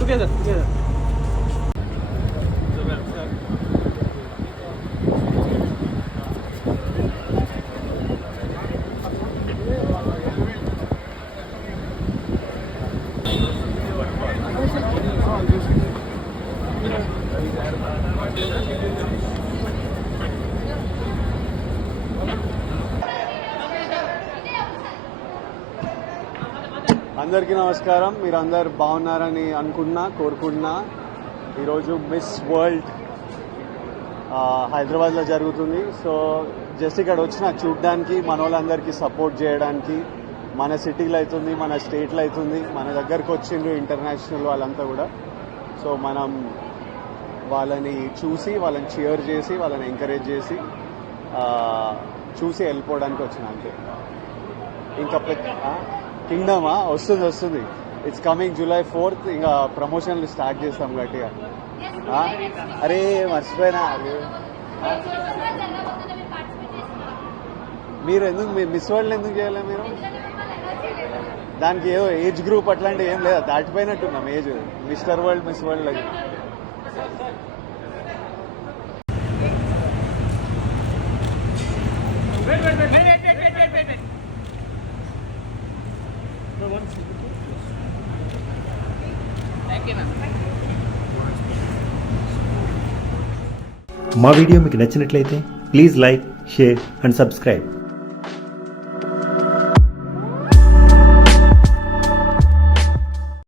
Together. అందరికీ నమస్కారం. మీరు అందరు బాగున్నారని కోరుకుంటున్నా. ఈరోజు మిస్ వరల్డ్ హైదరాబాద్లో జరుగుతుంది. సో జస్ట్ ఇక్కడ వచ్చిన చూడడానికి, మన వాళ్ళందరికీ సపోర్ట్ చేయడానికి. మన సిటీలో అవుతుంది, మన స్టేట్లో అవుతుంది, మన దగ్గరకు వచ్చిండ్రు ఇంటర్నేషనల్ వాళ్ళంతా కూడా. సో మనం వాళ్ళని చూసి, వాళ్ళని చీర్ చేసి, వాళ్ళని ఎంకరేజ్ చేసి చూసి వెళ్ళిపోవడానికి వచ్చిన అంతే. ఇంకా కింగ్డమా వస్తుంది. It's coming July 4th. ఇంకా ప్రమోషన్లు స్టార్ట్ చేస్తాం గట్టిగా. అరే మర్చిపోయినా, మీరు ఎందుకు మిస్ వరల్డ్ ఎందుకు చేయాలి? మీరు దానికి ఏదో ఏజ్ గ్రూప్ అట్లాంటివి ఏం లేదా? దాటిపోయినట్టున్నాం age. Mister world, miss world లాగా. మా వీడియో మీకు నచ్చినట్లయితే please like, share and subscribe.